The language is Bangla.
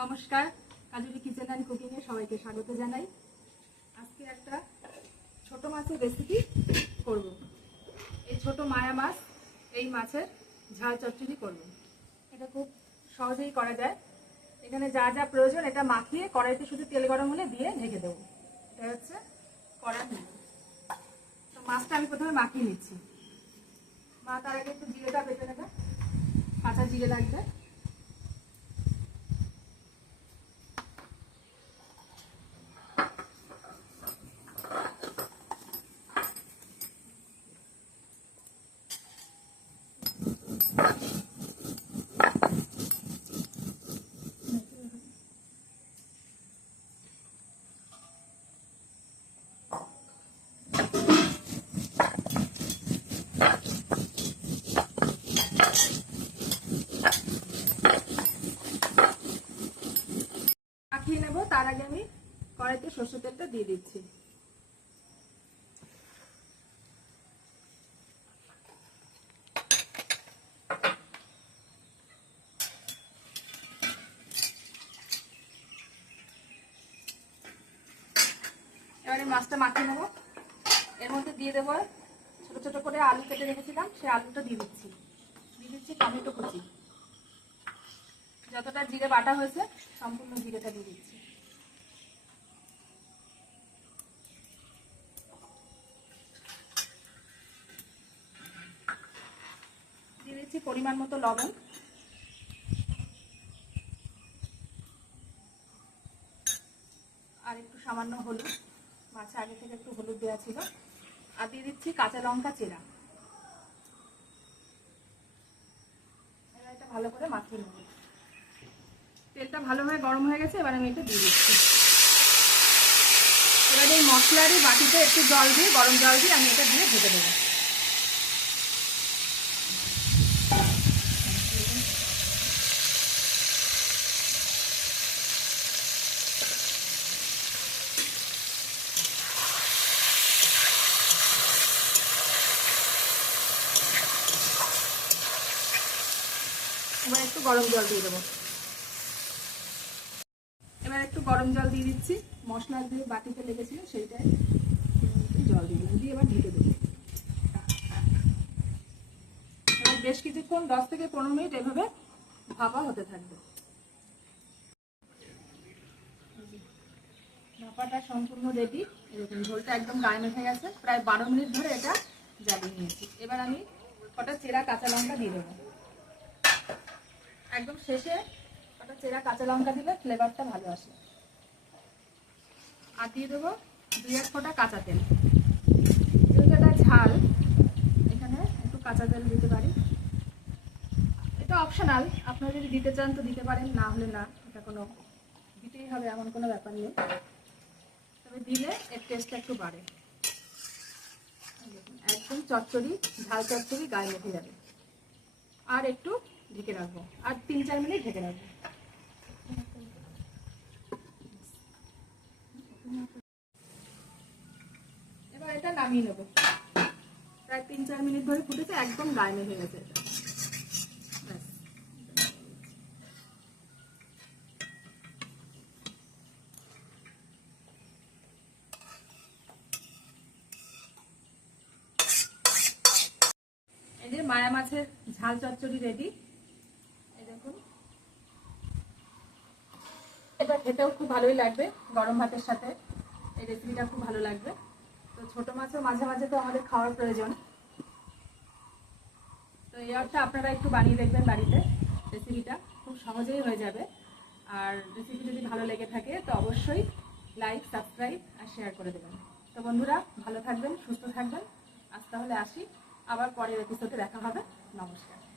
নমস্কার, কাজুরি কিচেন অ্যান্ড কুকিংয়ে সবাইকে স্বাগত জানাই। আজকে একটা ছোট মাছের রেসিপি করব। এই ছোট মায়া মাছ, এই মাছের ঝাল চচ্চড়ি করব। এটা খুব সহজেই করা যায়। এখানে যা যা প্রয়োজন এটা মাখিয়ে কড়াইতে শুধু তেল গরম হলে দিয়ে ঢেকে দেবো। এটা হচ্ছে কড়াই তো মাছটা আমি প্রথমে মাখিয়ে নিচ্ছি। মা, তার আগে একটু জিরেটা বেটে নেবে। কাঁচা জিরে লাগবে মাখিয়ে নেব তার আগে আমি কড়াইতে সর্ষের তেলটা দিয়ে দিচ্ছি। এবারে মাছটা মাখিয়ে নেব। এর মধ্যে দিয়ে দেবো ছোট ছোট করে আলু কেটে রেখেছিলাম সেই আলুটা দিয়ে দিচ্ছি। দিয়ে দিচ্ছি টমেটো কুচি। যতটা জিরে বাটা হয়েছে, সম্পূর্ণ জিরেটা দিয়ে দিচ্ছি। দিচ্ছি পরিমাণ মতো লবণ। আর একটু সামান্য হলুদ। মাছে আগে থেকে একটু হলুদ দেওয়া ছিল। আর দিয়ে দিচ্ছি কাঁচা লঙ্কা চেরা। এটা ভালো করে মাখিয়ে নেব। তেলটা ভালোভাবে গরম হয়ে গেছে, এবার আমি এটা দিয়ে দিচ্ছি। এবার এই মশলারই বাটিতে একটু জল দিয়ে, গরম জল দিয়ে আমি এটা দিয়ে ঢেকে দেবো এবার একটু গরম জল দিয়ে দেবো। এবার একটু গরম জল দিয়ে দিচ্ছি। মশলা দিয়ে বাটিতে লেগেছিল সেইটাই জল দিয়ে দিলাম। দিয়ে এবার ঢেকে দেবো। এবার বেশ কিছুক্ষণ, দশ থেকে পনেরো মিনিট এভাবে ভাপা হতে থাকবে। ভাপাটা সম্পূর্ণ রেডি এরকম ঝোলটা একদম গায়ে মেখে গেছে। প্রায় বারো মিনিট ধরে এটা জ্বালিয়ে নিয়েছি। এবার আমি কটা চেরা কাঁচা লঙ্কা দিয়ে দেবো। একদম শেষে কটা চেরা কাঁচা লঙ্কা দিলে ফ্লেভারটা ভালো আসে। আর দিয়ে দেবো দুই এক ফোঁটা কাঁচা তেল। যেহেতু এটা ঝাল, এখানে একটু কাঁচা তেল দিতে পারি। এটা অপশনাল আপনারা যদি দিতে চান তো দিতে পারেন, না হলে না, এটা কোনো দিতেই হবে, এমন কোনো ব্যাপার নেই। তবে দিলে এর টেস্টটা একটু বাড়ে। একদম চচ্চড়ি, ঝাল চচ্চড়ি, গায়ে মেখে যাবে। আর একটু ঢেকে রাখব। আর তিন, চার মিনিট ঢেকে রাখব। এবার এটা নামিয়ে নেব। প্রায় তিন, চার মিনিট ধরে ফুটেছে, একদম গায়ে মেখে গেছে এটা। মায়া মাছের ঝাল চচ্চড়ি রেডি এই দেখুন এটা খেতেও খুব ভালোই লাগবে, গরম ভাতের সাথে। এই রেসিপিটা খুব ভালো লাগবে। তো ছোট মাছও মাঝে মাঝে তো আমাদের খাওয়ার প্রয়োজন। তো এই অর্থে আপনারা একটু বানিয়ে দেখবেন বাড়িতে রেসিপিটা খুব সহজেই হয়ে যাবে। আর রেসিপি যদি ভালো লেগে থাকে, তো অবশ্যই লাইক সাবস্ক্রাইব আর শেয়ার করে দেবেন। তো বন্ধুরা, ভালো থাকবেন, সুস্থ থাকবেন। আজ তাহলে আসি। আবার পরের এপিসোডে দেখা হবে। নমস্কার।